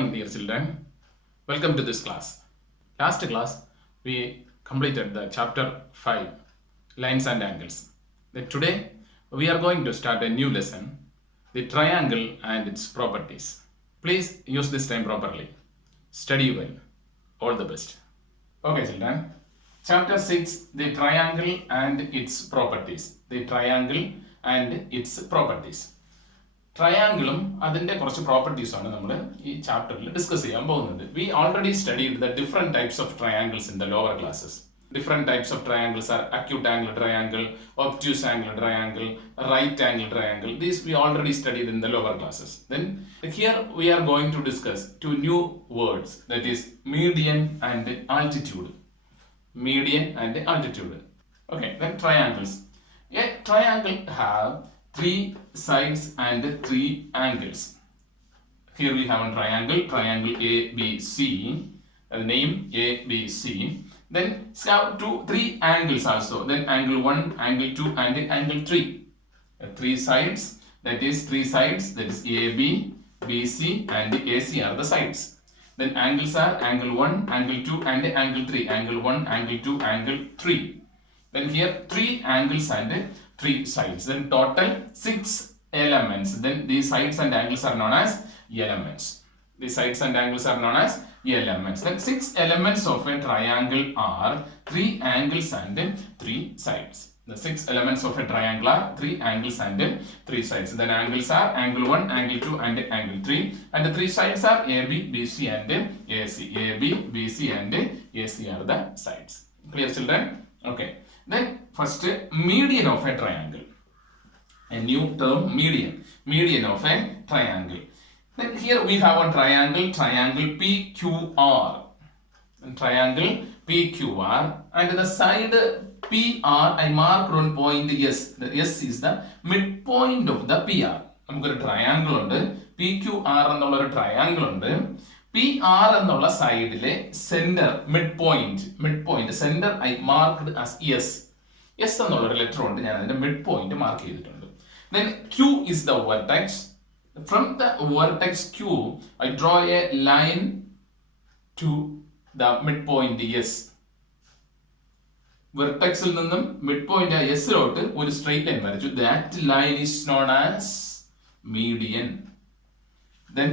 morning, dear children. Welcome to this class. Last class, we completed the chapter 5, Lines and Angles. Then today, we are going to start a new lesson, the triangle and its properties. Please use this time properly. Study well. All the best. Okay, children. Chapter 6, the triangle and its properties. The triangle and its properties. Triangle അതിന്റെ കുറച്ച് properties ആണ് നമ്മൾ ഈ ചാപ്റ്ററിൽ discuss ചെയ്യാൻ പോകുന്നത്. We already studied the different types of triangles in the lower classes. Different types of triangles are acute angle triangle, obtuse angle triangle, right angle triangle. These we already studied in the lower classes. Then here we are going to discuss two new words, that is median and altitude. Median and altitude. Okay, then triangles. A triangle have three sides and three angles. Here we have a triangle ABC, name ABC. Then have three angles also. Then angle 1, angle 2 and angle 3. Three sides, that is AB, BC and AC are the sides. Then angles are angle 1, angle 2 and angle 3. Angle 1, angle 2, angle 3. Then here three angles and three sides. Then total 6 elements. Then these sides and angles are known as elements. These sides and angles are known as elements. Then 6 elements of a triangle are 3 angles and 3 sides. The 6 elements of a triangle are 3 angles and 3 sides. Then angles are angle 1, angle 2 and angle 3. And the 3 sides are AB, BC and AC. AB, BC and AC are the sides. Clear, children? Okay. Then first, median of a triangle. A new term, median. Median of a triangle. Then here we have a triangle PQR. Triangle PQR, and the side PR I marked on point S. The S is the midpoint of the PR. നമുക്കൊരു triangle ഉണ്ട്, PQR എന്നുള്ള ഒരു triangle ഉണ്ട്. PR എന്നുള്ള സൈഡിലെ centre mid point centre I marked as S എന്നുള്ള ഒരു letter ഉണ്ട്, ഞാൻ അതിന്റെ മിഡ് പോയിന്റ് മാർക്ക് ചെയ്തിട്ടുണ്ട്. Then Q is the vertex. From the vertex Q I draw a line to the midpoint S. വെർട്ടെക്സിൽ നിന്നും മിഡ് പോയിന്റ് എസിലോട്ട് ഒരു straight line വരച്ചു. That line is known as median. Then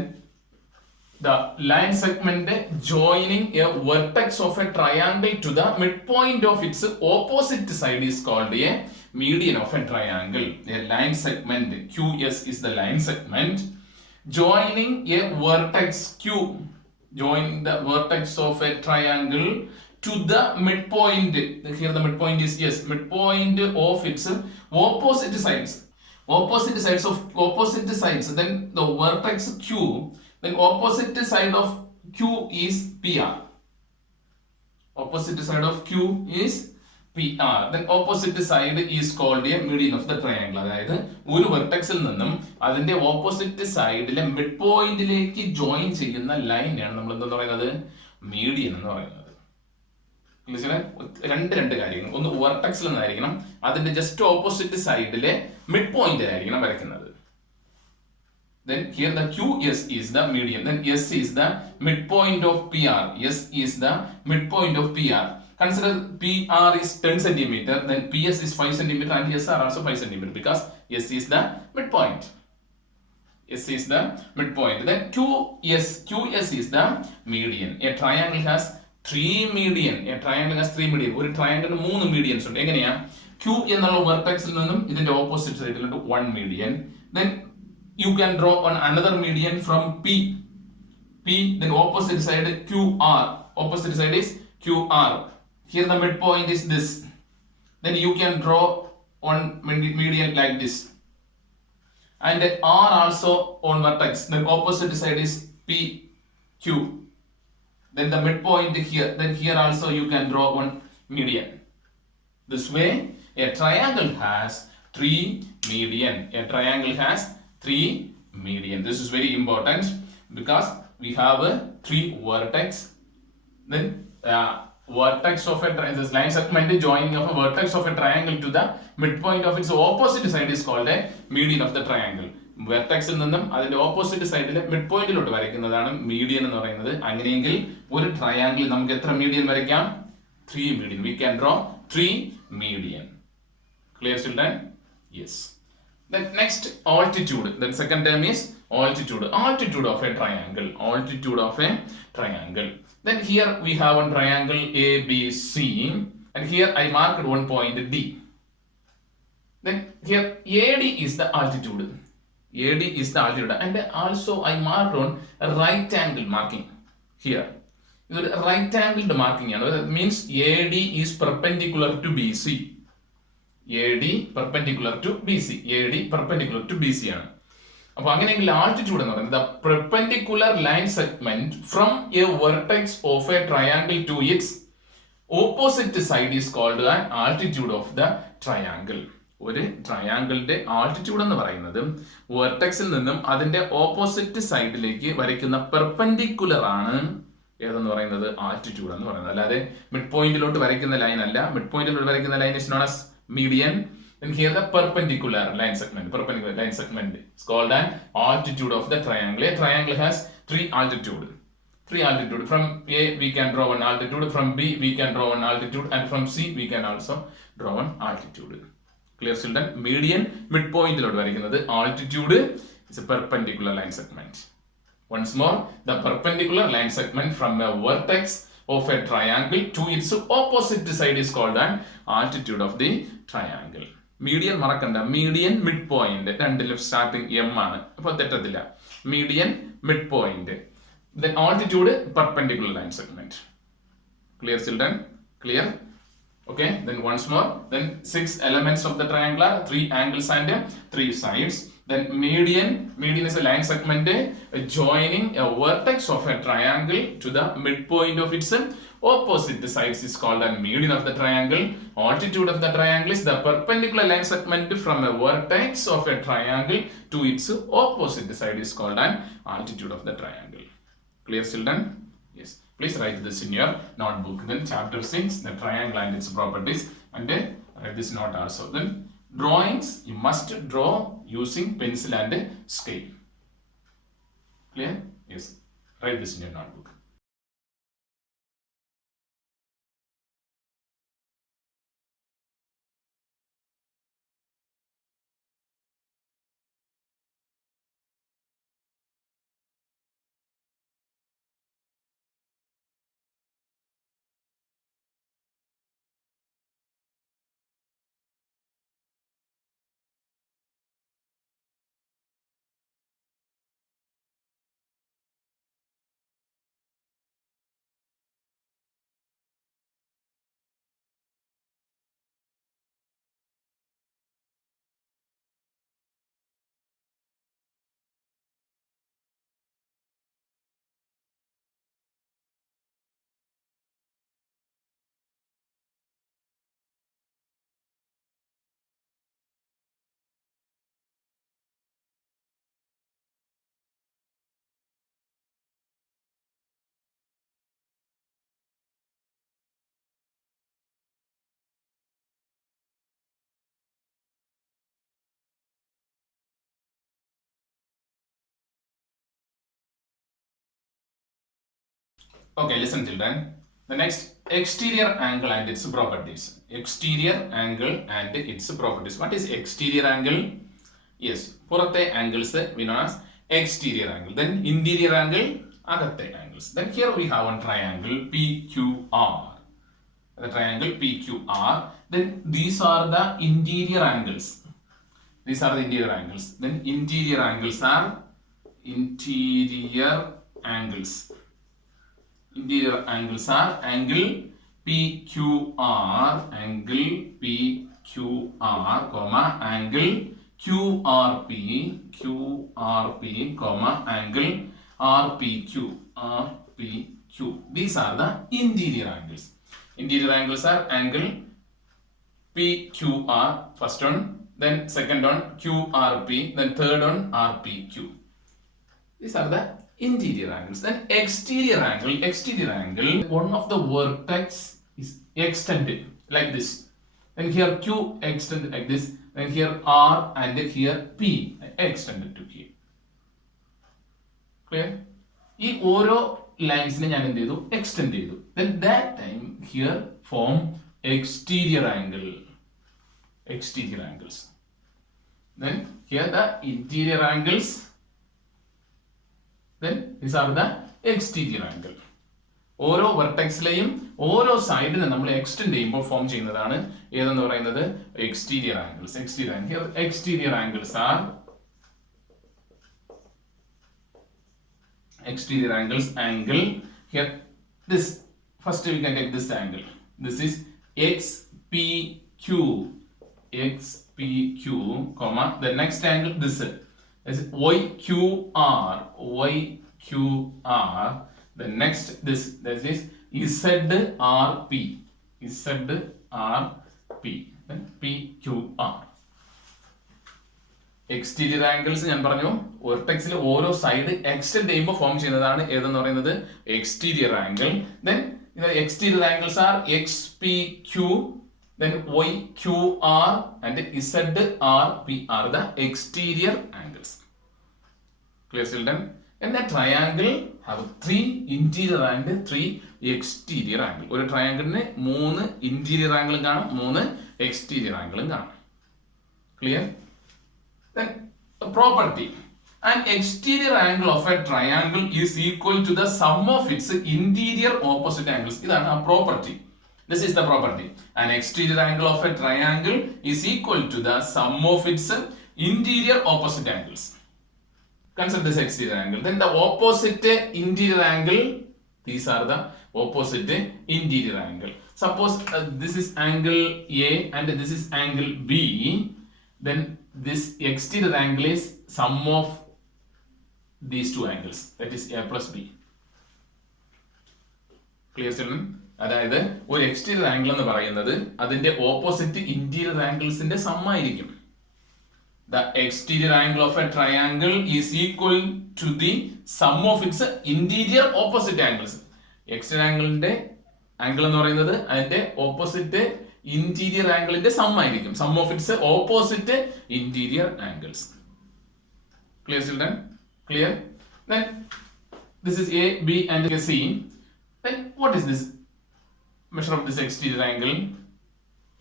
the line segment joining a vertex of a triangle to the midpoint of its opposite side is called a median of a triangle. A line segment QS is the line segment joining a vertex Q, joining the vertex of a triangle to the midpoint. Here the midpoint is midpoint of its opposite sides. Opposite sides. Then the vertex Q. Then opposite side of Q is PR. Opposite side of Q is PR. Then opposite side is called a median of the triangle. അതായത് ഒരു വെർട്ടെക്സിൽ നിന്നും അതിന്റെ opposite സൈഡിലെ mid പോയിന്റിലേക്ക് join ചെയ്യുന്ന ലൈനാണ് നമ്മൾ എന്താ പറയുന്നത്, മീഡിയൻ എന്ന് പറയുന്നത്. രണ്ട് കാര്യങ്ങൾ, ഒന്ന് വെർട്ടെക്സിൽ നിന്നായിരിക്കണം, അതിന്റെ ജസ്റ്റ് ഓപ്പോസിറ്റ് സൈഡിലെ മിഡ് പോയിന്റിലായിരിക്കണം വരയ്ക്കുന്നത്. Then here the QS is the median. Then S is the midpoint of PR. S is the midpoint of PR. Consider PR is 10 cm. Then PS is 5 cm and S are also 5 cm because S is the midpoint. S is the midpoint. Then QS is the median. A triangle has 3 median. A triangle has 3 median. ഒരു ട്രയാങ്കിളിന് 3 medians ഉണ്ട്. എങ്ങനെയാ? Q എന്നുള്ള വെർട്ടെക്സിൽ നിന്നും ഇതിന്റെ opposite സൈഡിലോട്ട് 1 median. Then you can draw on another median from P, then opposite side QR. Opposite side is QR. Here the midpoint is this. Then you can draw on median like this. And R also on vertex. Then opposite side is PQ. Then the midpoint here. Then here also you can draw one median. This way, a triangle has 3 median. A triangle has 3 median. This is very important because we have 3 vertex. Then vertex of a this line segment joining of a vertex of a triangle to the midpoint of its opposite side is called a median of the triangle. വെർട്ടെക്സിൽ നിന്നും അതിന്റെ opposite സൈഡിലെ mid പോയിന്റിലോട്ട് വരയ്ക്കുന്നതാണ് median എന്ന് പറയുന്നത്. അങ്ങനെയെങ്കിൽ ഒരു triangle നമുക്ക് എത്ര median വരയ്ക്കാം? 3 median. We can draw 3 median. Clear, children? Yes. Then next, altitude. The second term is altitude. Altitude of a triangle. Altitude of a triangle. Then here we have one triangle ABC, and here I marked one point D. Then here AD is the altitude. AD is the altitude, and also I marked on a right angle marking here. ഇതൊരു right angled marking ആണ്. Means AD is perpendicular to BC. AD perpendicular to BC. AD perpendicular to BC ആണ്. അപ്പോൾ അങ്ങനെയെങ്കിൽ altitude എന്ന് പറയുന്നത് perpendicular line segment from a vertex of a triangle to its opposite side is called an altitude of the triangle. ഒരു ട്രയാങ്കിളിന്റെ altitude എന്ന് പറയുന്നത് വെർട്ടെക്സിൽ നിന്നും അതിന്റെ ഓപ്പോസിറ്റ് സൈഡിലേക്ക് വരയ്ക്കുന്ന പെർപെൻഡിക്കുലർ ആണ് ഏതെന്ന് പറയുന്നത് ആൾട്ടിറ്റ്യൂഡ് എന്ന് പറയുന്നത്. അല്ലാതെ മിഡ് പോയിന്റിലോട്ട് വരയ്ക്കുന്ന ലൈൻ അല്ല. മിഡ് പോയിന്റിലോട്ട് വരയ്ക്കുന്ന line is known as median. Then here the perpendicular line segment is called an altitude of the triangle. A triangle has three altitude. From A we can draw one altitude, from B we can draw one altitude, and from C we can also draw one altitude. Clear, children? Median mid point load varikkunnathu altitude is a perpendicular line segment. Once more, the perpendicular line segment from a vertex of a triangle to its opposite side is called an altitude of the triangle. Median മറക്കണ്ട, median mid point രണ്ടിലും starting M ആണ്, അപ്പോൾ തെറ്റത്തില്ല. Median mid point, then altitude perpendicular line segment. Clear, children? Clear? Okay, then once more, then 6 elements of the triangle are 3 angles and 3 sides. Then median is a line segment joining a vertex of a triangle to the midpoint of its opposite sides is called a median of the triangle. Altitude of the triangle is the perpendicular line segment from a vertex of a triangle to its opposite side is called an altitude of the triangle. Clear, children? Yes. Please write this in your notebook. Then chapter 6, the triangle and its properties, and write this note also. Then drawings you must draw using pencil and scale. Clear? Yes. Write this in your notebook. Okay, listen, children. The next, exterior angle and its properties. Exterior angle and its properties. What is exterior angle? Yes, പുറത്തെ angles we know as exterior angle. Then interior angle, അകത്തെ angles. Then here we have one triangle PQR. The triangle PQR. Then these are the interior angles. These are the interior angles. Then interior angles are interior angles. Interior angles are angle PQR, comma angle QRP, comma angle RPQ. These are the interior angles. Interior angles are angle PQR, first one, then second one QRP, then third one RPQ. These are the interior angles. Then exterior angle, one of the vertex is extended like this. Then here Q extended like this. Then here R and here P extended to here. Clear? ഈ ഓരോ ലൈൻസിനെ ഞാൻ എന്ത് ചെയ്തു extend ചെയ്തു. Then that time here form exterior angles. Then here the interior angles. Then these are the exterior angle. ഓരോ വെർട്ടെക്സിലെയും ഓരോ സൈഡിനെ നമ്മൾ extend ചെയ്യുമ്പോൾ ഫോം ചെയ്യുന്നതാണ് ഏതെന്ന് പറയുന്നത് exterior angles. Exterior angles are angle here. This first we can take this angle. This is XPQ, comma the next angle this is YQR. The next this is ZRP, then PQR. Exterior angles ഞാൻ പറഞ്ഞു വെർട്ടെക്സിൽ ഓരോ side extend ചെയ്യുമ്പോൾ form ചെയ്യുന്നതാണ് ഏതെന്ന് പറയുന്നത് exterior angle. Then exterior angles are XPQ, then YQR and ZRP are the exterior angles. Clear children? And a triangle have 3 interior and 3 exterior angle. ഒരു ട്രയാങ്കിളിന് 3 interior ആംഗിളും കാണും 3 എക്സ്റ്റീരിയർ ആംഗിളും കാണും. Clear? Then the property, an exterior angle of a triangle is equal to the sum of its interior opposite angles. ഇതാണ് ആ property. This is the property. An exterior angle of a triangle is equal to the sum of its interior opposite angles. Consider this exterior angle. Then the opposite interior angle, these are the opposite interior angle. Suppose this is angle A and this is angle B. Then this exterior angle is sum of these two angles, that is A plus B. Clear children? അതായത് ഒരു exterior angle എന്ന് പറയുന്നത് അതിന്റെ opposite interior ആംഗിൾസിന്റെ some ആയിരിക്കും. The exterior angle of a triangle is equal to the sum of its interior opposite angles. Exterior ആംഗിളിന്റെ angle എന്ന് പറയുന്നത് അതിന്റെ ഓപ്പോസിറ്റ് ഇന്റീരിയർ ആംഗിളിന്റെ സം ആയിരിക്കും. Sum of its opposite interior angles. Clear children? Clear? Then this is A, B and C. Then what is this? Measure of this exterior angle.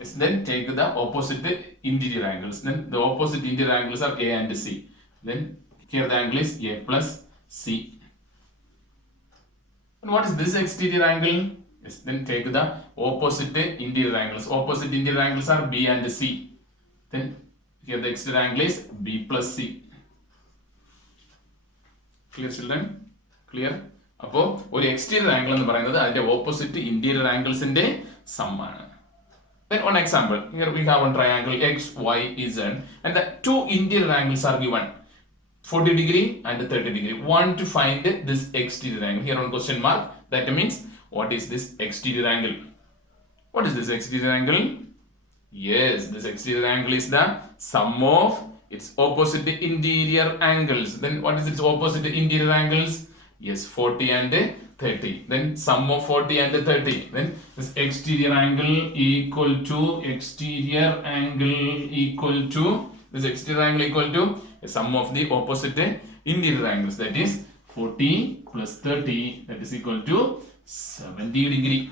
Yes, then take the opposite interior angles. Then the opposite interior angles are A and C. Then here the angle is A plus C. And what is this exterior angle? Yes, then take the opposite interior angles. Opposite interior angles are B and C. Then here the exterior angle is B plus C. Clear children? Clear? അപ്പോൾ ഒരു exterior angle എന്ന് പറയുന്നത് അതിന്റെ opposite interior ആംഗിൾസിന്റെ some ആണ്. Then one example, here we have one triangle X, Y, Z and the two interior angles are given 40 degree and 30 degree. Want to find this exterior angle. Here on question mark, that means what is this exterior angle? What is this exterior angle? Yes, this exterior angle is the sum of its opposite interior angles. Then what is its opposite interior angles? Yes, 40 and 30. Then sum of 40 and 30. Then this exterior angle equal to this exterior angle equal to the sum of the opposite interior angles, that is 40 plus 30, that is equal to 70 degree.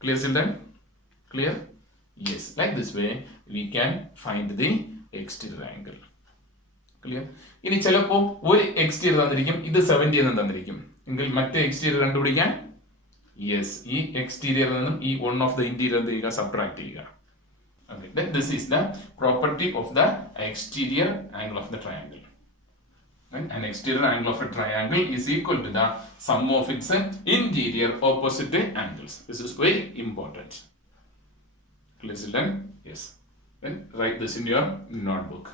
Clear children? Clear? Yes, like this way we can find the exterior angle. Clear? ഇനി ചിലപ്പോൾ ഒരു exterior തന്നിരിക്കും, ഇത് 70 എന്ന് തന്നിരിക്കും എങ്കിൽ മറ്റേ exterior കണ്ടുപിടിക്കാൻ യെസ് ഈ എക്സ്റ്റീരിയറിൽ നിന്നും ഈ വൺ ഓഫ് ദ ഇന്റീരിയർ എന്ത് ചെയ്യുക സബ്ട്രാക്ട് ചെയ്യുക. Okay, then this is the property of the exterior angle of the triangle. And an exterior angle of a triangle is equal to the sum of its interior opposite angles. This is very important. Clear children? Yes. Then write this in your notebook.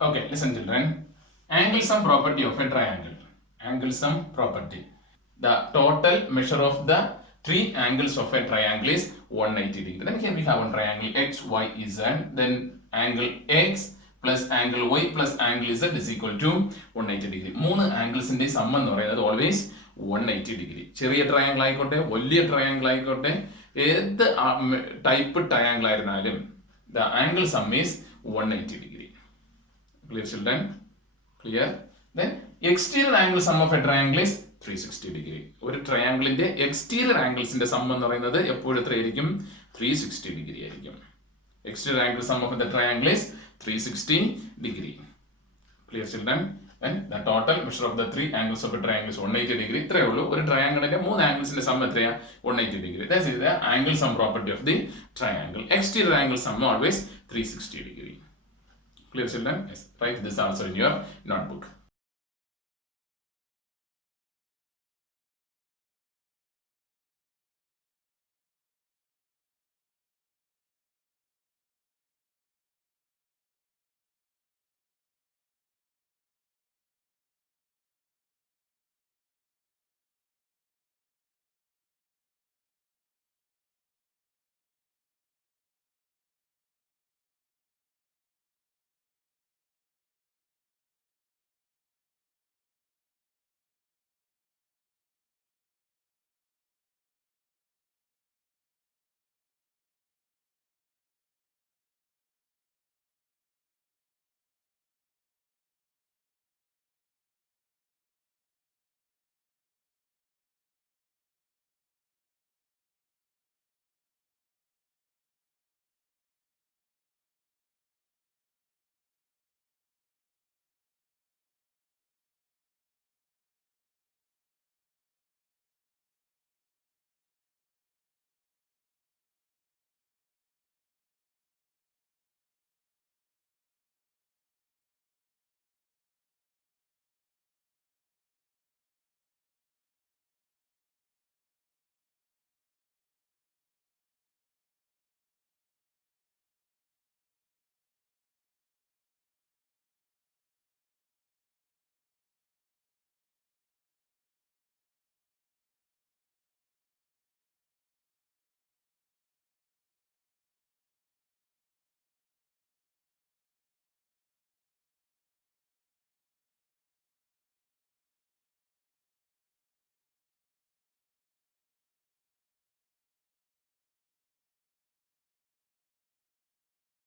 Okay, listen children. Angle sum property of a triangle. Angle sum property. The total measure of the three angles of a triangle is 180 degree. Then here we have one triangle x, y, z. Then angle x plus angle y plus angle z is equal to 180 degree. മൂന്ന് ആംഗിൾസിന്റെ some എന്ന് പറയുന്നത് always 180 degree. ചെറിയ triangle ആയിക്കോട്ടെ വലിയ triangle ആയിക്കോട്ടെ ഏത് type triangle ആയിരുന്നാലും the angle sum is 180 degree. Clear children? Clear? Then exterior angle sum of a triangle is 360 degree. ഒരു ട്രയാങ്കിളിന്റെ എക്സ്റ്റീരിയർ ആംഗിൾസിന്റെ സം എന്ന് പറയുന്നത് എപ്പോഴും എത്രയായിരിക്കും 360 ഡിഗ്രി ആയിരിക്കും. Exterior angle sum of the triangle is 360 degree. Clear children? Then the total measure of the three angles of a triangle is 180 degree. ഇത്രയേ ഉള്ളൂ. ഒരു ട്രയാങ്കിളിന്റെ മൂന്ന് ആംഗിൾസിന്റെ സം എത്രയാ 180 degree. That is the angle sum property of the triangle. Exterior angle sum always 360 degree. Clear children? Yes. Write this also in your notebook.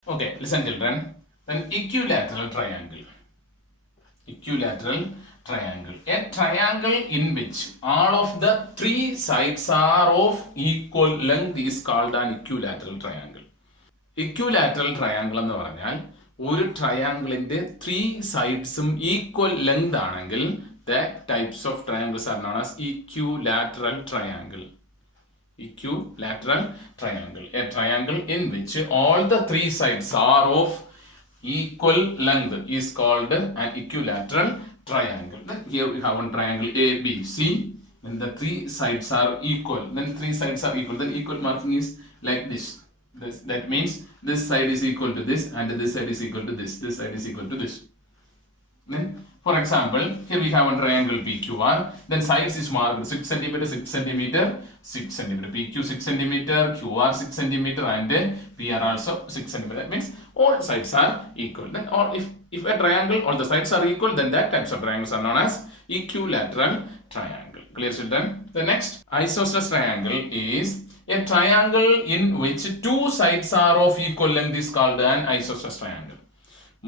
Okay, listen children. Then equilateral triangle. Equilateral triangle. A triangle in which all of the three sides are of equal length is called an equilateral triangle. Equilateral triangle എന്ന് പറഞ്ഞാൽ ഒരു ട്രയാങ്കിളിന്റെ three സൈഡ്സും equal length ആണെങ്കിൽ that types of triangles are known as equilateral triangle. Equilateral triangle. A triangle in which all the three sides are of equal length is called an equilateral triangle. Then here we have one triangle ABC. Then the three sides are equal. Then three sides are equal. Then equal marking is like this. That means this side is equal to this and this side is equal to this. This side is equal to this. Then, for example, here we have a triangle PQR. Then sides is marked 6 cm, 6 cm, 6 cm. PQ 6 cm, QR 6 cm, and PR also 6 cm. That means all sides are equal. Then, or if a triangle, all the sides are equal, then that types of triangles are known as equilateral triangle. Clear, children? The next isosceles triangle is a triangle in which two sides are of equal length is called an isosceles triangle.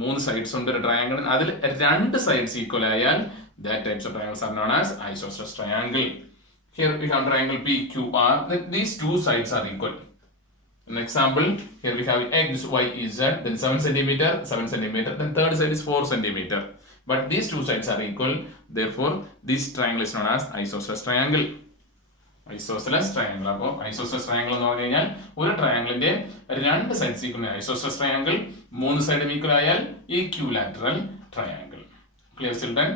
മൂന്ന് sides ഉണ്ട് ഒരു triangle, അതിൽ രണ്ട് sides equal ആയാൽ that types of triangles are known as isosceles triangle. Here we have triangle PQR. These two sides are equal. An example, here we have x, y, z, then 7 cm, 7 cm, then third side is 4 cm. But these two sides are equal, therefore this triangle is known as isosceles triangle. Isosceles triangle. അപ്പോൾ isosceles triangle എന്ന് പറഞ്ഞു കഴിഞ്ഞാൽ ഒരു ട്രയാങ്കിളിന്റെ രണ്ട് sides equal isosceles triangle, മൂന്ന് സൈഡും equal ആയാൽ equilateral triangle. Clear children?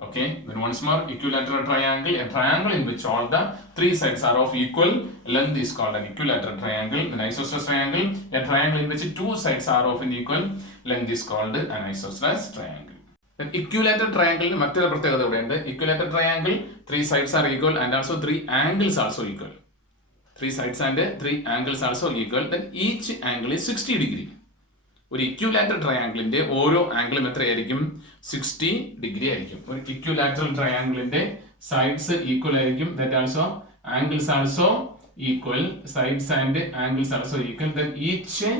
Okay, then once more, equilateral triangle, a triangle in which all the three sides are of equal length is called an equilateral triangle. An isosceles triangle, a triangle in which two sides are of an equal length is called an isosceles triangle. Then equilateral triangle, മറ്റൊരു പ്രത്യേകത ഇവിടെയുണ്ട്. Equilateral triangle, three sides are equal and also three angles also equal. Three sides and three angles also equal. Then each angle is 60 degree. ഒരു equilateral ട്രയാങ്കിളിന്റെ ഓരോ ആംഗിളും എത്രയായിരിക്കും? 60 degree ആയിരിക്കും. ഒരു ഇക്വിലാറ്ററൽ ട്രയാങ്കിളിന്റെ സൈഡ്സ് ഈക്വൽ ആയിരിക്കും. That also angles also equal. Sides and angles also equal. Then each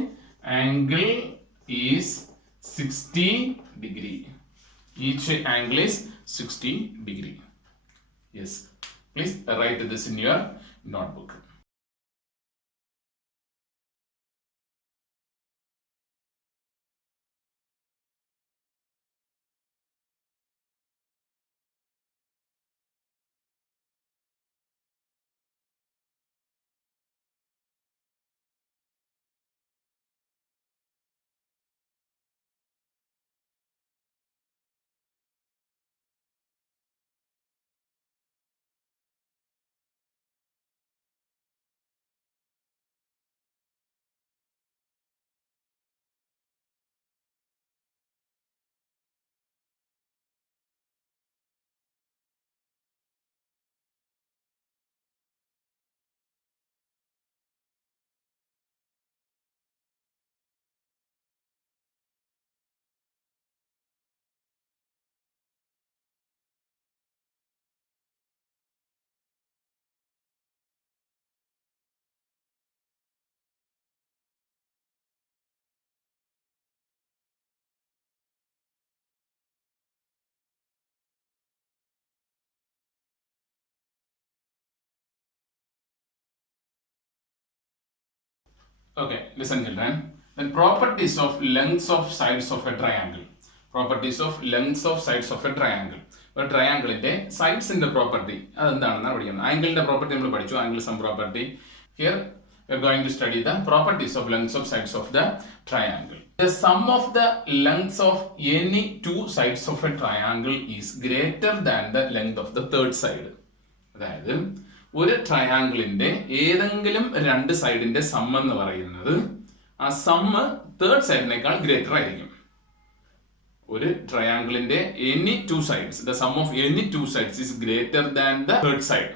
angle is 60 degree. Each angle is 60 degree. Yes. Please write this in your notebook. Okay, listen children. Then properties of lengths of sides of a triangle. Properties of lengths of sides of a triangle. ഒരു ട്രയാങ്കിളിന്റെ സൈഡ്സിന്റെ property അതെന്താണെന്നാണ് പഠിക്കുന്നത്. ആംഗിളിന്റെ property നമ്മൾ പഠിച്ചു. Angle sum property. Here we are going to study the properties of lengths of sides of the triangle. The sum of the lengths of any two sides of a triangle is greater than the length of the third side. അതായത് ഒരു ട്രയാങ്കിളിന്റെ ഏതെങ്കിലും രണ്ട് സൈഡിന്റെ some എന്ന് പറയുന്നത് ആ sum third സൈഡിനേക്കാൾ greater ആയിരിക്കും. ഒരു ട്രയാങ്കിളിന്റെ any two sides, the sum of any two sides is greater than the third side.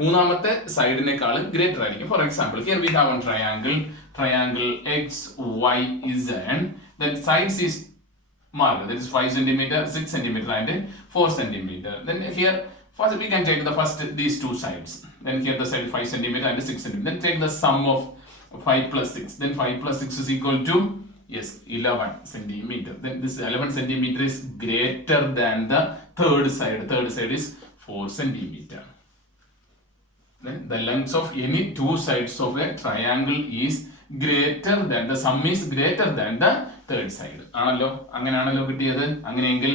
മൂന്നാമത്തെ സൈഡിനേക്കാൾ ഗ്രേറ്റർ ആയിരിക്കും. For example, here we have one triangle X Y Z. Then sides is marked, that is 5 centimeter, 6 centimeter and 4 centimeter. Then here first we can take the first these two sides. Then here the side 5 centimeter and 6 centimeter. Then take the sum of 5 plus 6. Then 5 plus 6 is equal to 11 centimeter. Then this 11 centimeter is greater than the third side. Third side is 4 centimeter. Then the length of any two sides of a triangle is greater than the sum is greater than the third side. ആണല്ലോ, അങ്ങനെയാണല്ലോ കിട്ടിയത്. അങ്ങനെയെങ്കിൽ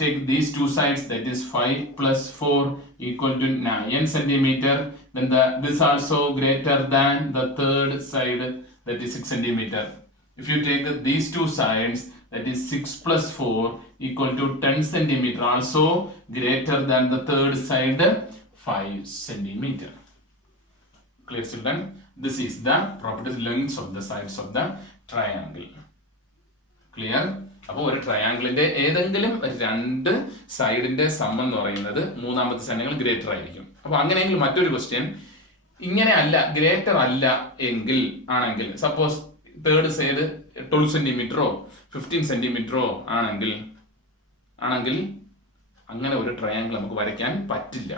take these two sides, that is 5 plus 4 equal to 9 centimeter. Then this also greater than the third side, that is 6 centimeter. If you take these two sides, that is 6 plus 4 equal to 10 centimeter, also greater than the third side, 5 centimeter. Clear children? This is the properties lengths of the sides of the triangle. Clear? അപ്പോൾ ഒരു ട്രയാങ്കിളിന്റെ ഏതെങ്കിലും രണ്ട് സൈഡിന്റെ some എന്ന് പറയുന്നത് മൂന്നാമത്തെ സൈഡിനേക്കാൾ greater ആയിരിക്കും. അപ്പോൾ അങ്ങനെയെങ്കിൽ മറ്റൊരു ക്വസ്റ്റ്യൻ, ഇങ്ങനെ അല്ല, ഗ്രേറ്റർ അല്ല എങ്കിൽ ആണെങ്കിൽ, സപ്പോസ് തേർഡ് സൈഡ് 12 സെന്റിമീറ്ററോ 15 സെന്റിമീറ്ററോ ആണെങ്കിൽ അങ്ങനെ ഒരു ട്രയാങ്കിൾ നമുക്ക് വരയ്ക്കാൻ പറ്റില്ല.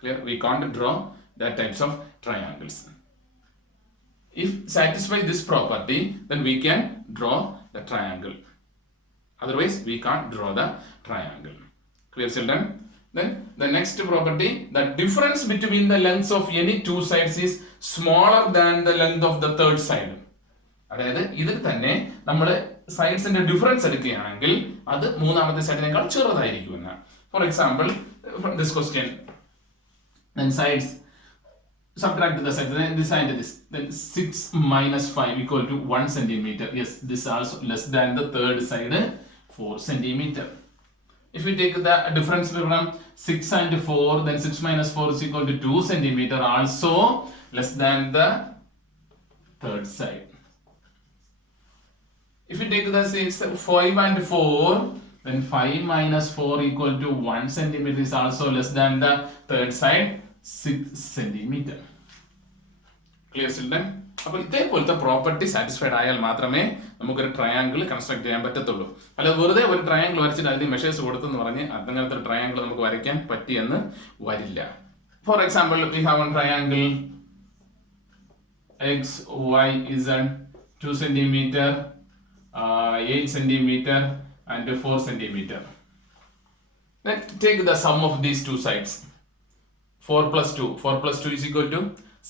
Clear? We can't draw that types of triangles. If satisfy this property, then we can draw the triangle. Otherwise, we can't draw the triangle. Clear children? Then the next property, the difference between the lengths of any two sides is smaller than the length of the third side. അതായത് ഇതിൽ തന്നെ നമ്മൾ സൈഡ്സിന്റെ difference എടുക്കുകയാണെങ്കിൽ അത് മൂന്നാമത്തെ സൈഡിനേക്കാൾ ചെറുതായിരിക്കും. For example, this question, then sides, subtract the sides, then this and this, then 6 minus 5 equal to 1 centimeter. Yes, this also less than the third side, 4 centimeter. If we take the difference from 6 and 4, then 6 minus 4 is equal to 2 centimeter, also less than the third side. If you take the 5 and 4, then 5 minus 4 equal to 1 centimeter is also less than the third side, 6 centimeter. Clear, children? അപ്പോൾ ഇതേപോലത്തെ property satisfied ആയാൽ മാത്രമേ നമുക്കൊരു triangle construct ചെയ്യാൻ പറ്റത്തുള്ളൂ. അല്ലാതെ വെറുതെ ഒരു ട്രയാങ്കിൾ വരച്ചിട്ട് അതിന് മെഷേഴ്സ് കൊടുത്തെന്ന് പറഞ്ഞ് അങ്ങനത്തെ ഒരു ട്രയാങ്കിൾ നമുക്ക് വരയ്ക്കാൻ പറ്റിയെന്ന് വരില്ല. For example, we have one triangle X Y Z 2 centimeter, 8 centimeter and 4 centimeter. Let's take the sum of these two sides. 4 plus 2. 4 plus 2 is equal to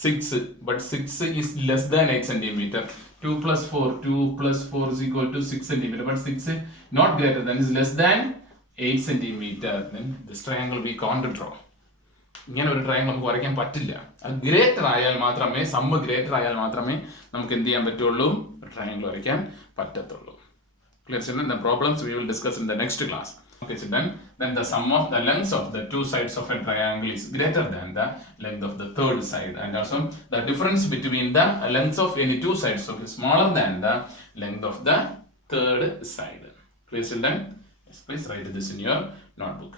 6, but 6 is less than 8 centimeter. 2 plus 4, 2 plus 4 is equal to 6 centimeter, but 6 not greater than, is less than 8 centimeter. Then this triangle we can't draw. ഇങ്ങനെ ഒരു triangle നമുക്ക് വരയ്ക്കാൻ പറ്റില്ല. അത് greater ആയാൽ മാത്രമേ, sum greater ആയാൽ മാത്രമേ നമുക്ക് എന്ത് ചെയ്യാൻ പറ്റുള്ളൂ, ട്രയാങ്കിൾ വരയ്ക്കാൻ പറ്റത്തുള്ളൂ. Clear, children? The problems we will discuss in the next class. Okay, children. Then the sum of the lengths of the two sides of a triangle is greater than the length of the third side, and also the difference between the lengths of any two sides is smaller than the length of the third side. Clear, children? Yes, please write this in your notebook.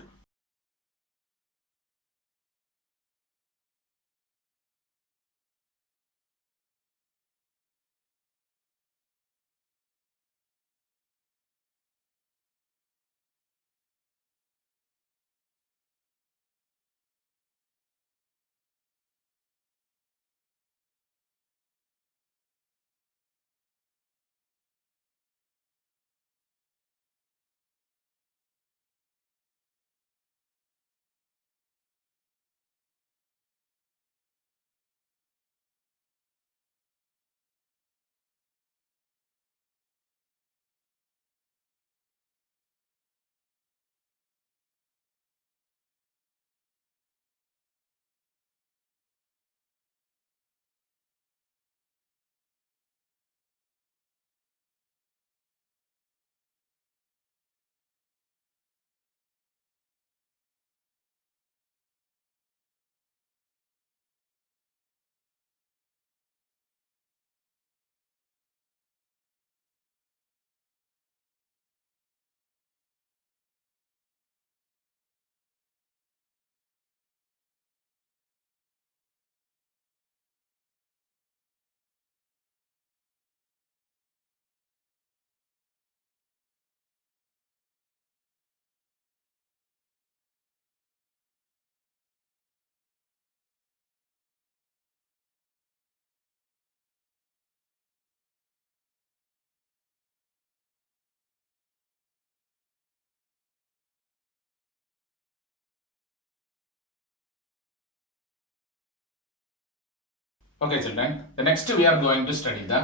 Okay, children. The next we are going to study the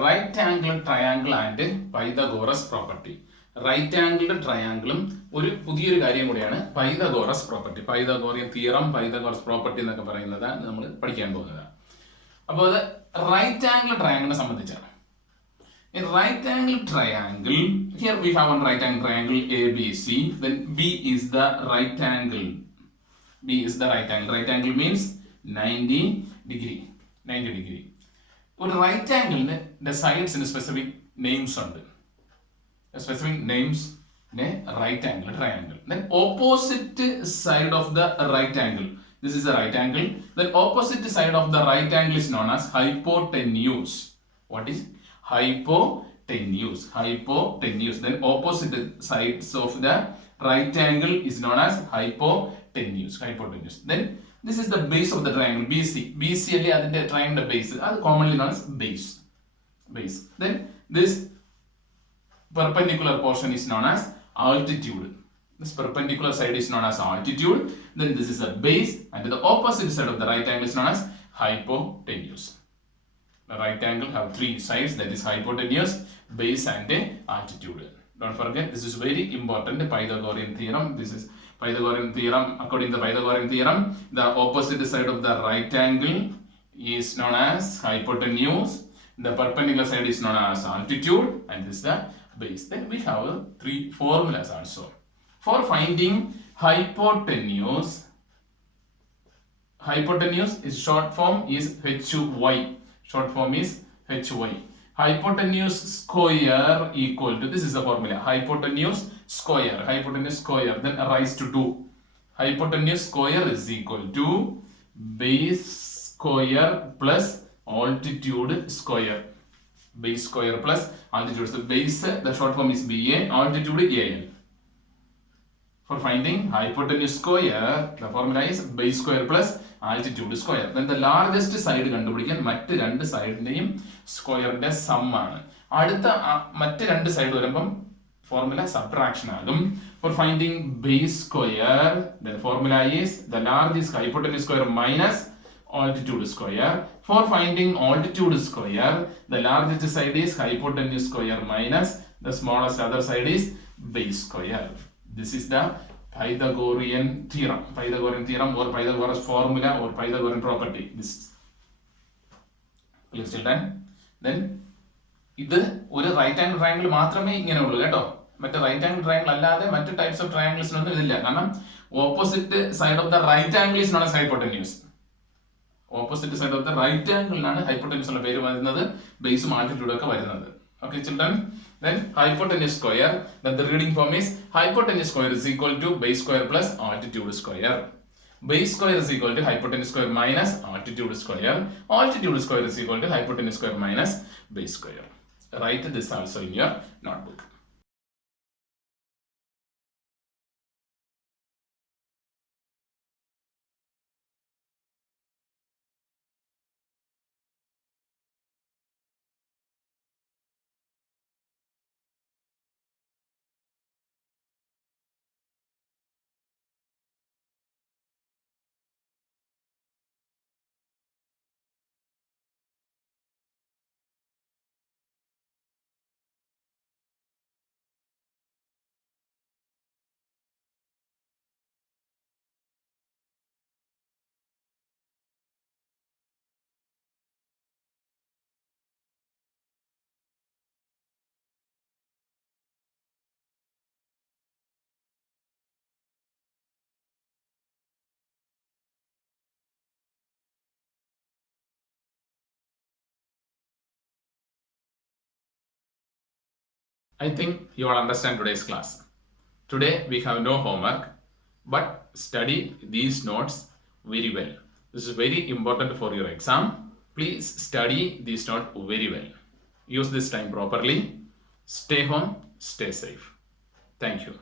right angle triangle and Pythagoras property. Right angled ട്രയാങ്കിളും ഒരു പുതിയൊരു കാര്യം കൂടിയാണ് Pythagoras property. Pythagorean theorem, Pythagoras property എന്നൊക്കെ പറയുന്നത് നമ്മൾ പഠിക്കാൻ പോകുന്നത്. അപ്പോൾ അത് റൈറ്റ് ആംഗിൾ ട്രയാങ്കിളിനെ സംബന്ധിച്ചാണ്. In right angle triangle, here we have one right angle triangle ABC, then B is the right angle. B is the right angle. Right angle means 90 degree. 90 degree. ഒരു right ആംഗിളിന് സൈഡ്സിന് specific names ഉണ്ട്. Specific names in a right angle triangle. Then opposite side of the right angle. This is the right angle. Then opposite side of the right angle is known as hypotenuse. What is hypotenuse? Hypotenuse. Then opposite sides of the right angle is known as hypotenuse. Hypotenuse. Then this is the base of the triangle BC. BC alli adinte triangle base. That commonly known as base. Base. Then this perpendicular portion is known as altitude. This perpendicular side is known as altitude. Then this is the base, and the opposite side of the right angle is known as hypotenuse. The right angle have three sides, that is hypotenuse, base and altitude. Don't forget, this is very important Pythagorean theorem. This is Pythagorean theorem. According to the Pythagorean theorem, the opposite side of the right angle is known as hypotenuse. The perpendicular side is known as altitude, and this is the base. Then we have three formulas also. For finding hypotenuse is short form is HY. Short form is HY. Hypotenuse square equal to, this is the formula, hypotenuse square, then raised to 2. Hypotenuse square is equal to base square plus altitude square. Base square plus altitude. So base, the short form is BA, altitude AL. For finding hypotenuse square, the formula is base square plus altitude square. Then the largest side കണ്ടുപിടിക്കാൻ മറ്റ് രണ്ട് സൈഡിന്റെയും സ്ക്വയറിന്റെ some ആണ്. അടുത്ത മറ്റ് രണ്ട് side വരുമ്പം formula subtraction ആകും. For finding base square, the formula is the largest hypotenuse square minus altitude square. For finding altitude square, the largest side is hypotenuse square minus the smallest other side is base square. This is the Pythagorean theorem or Pythagoras formula or Pythagorean property. This, please children. Then ഇത് ഒരു right angle triangle മാത്രമേ ഇങ്ങനെ ഉള്ളൂ കേട്ടോ. മറ്റേ right angle triangle അല്ലാതെ മറ്റ് types of ട്രയാംഗിൾസിനൊന്നും ഇതില്ല. കാരണം opposite side of the right angle is known as hypotenuse. Opposite side of the right ആംഗിളിലാണ് ഹൈപ്പോട്ടന്യൂസ് എന്ന പേര് വരുന്നത്, ബേസും ആൾട്ടിറ്റ്യൂഡും ഒക്കെ വരുന്നത്. Okay children, then hypotenuse square, then the reading form is hypotenuse square is equal to base square plus altitude square. Base square is equal to hypotenuse square minus altitude square. Altitude square is equal to hypotenuse square minus base square. Write this also in your notebook. I think you all understand today's class. Today we have no homework, but study these notes very well. This is very important for your exam. Please study these notes very well. Use this time properly. Stay home, stay safe. Thank you.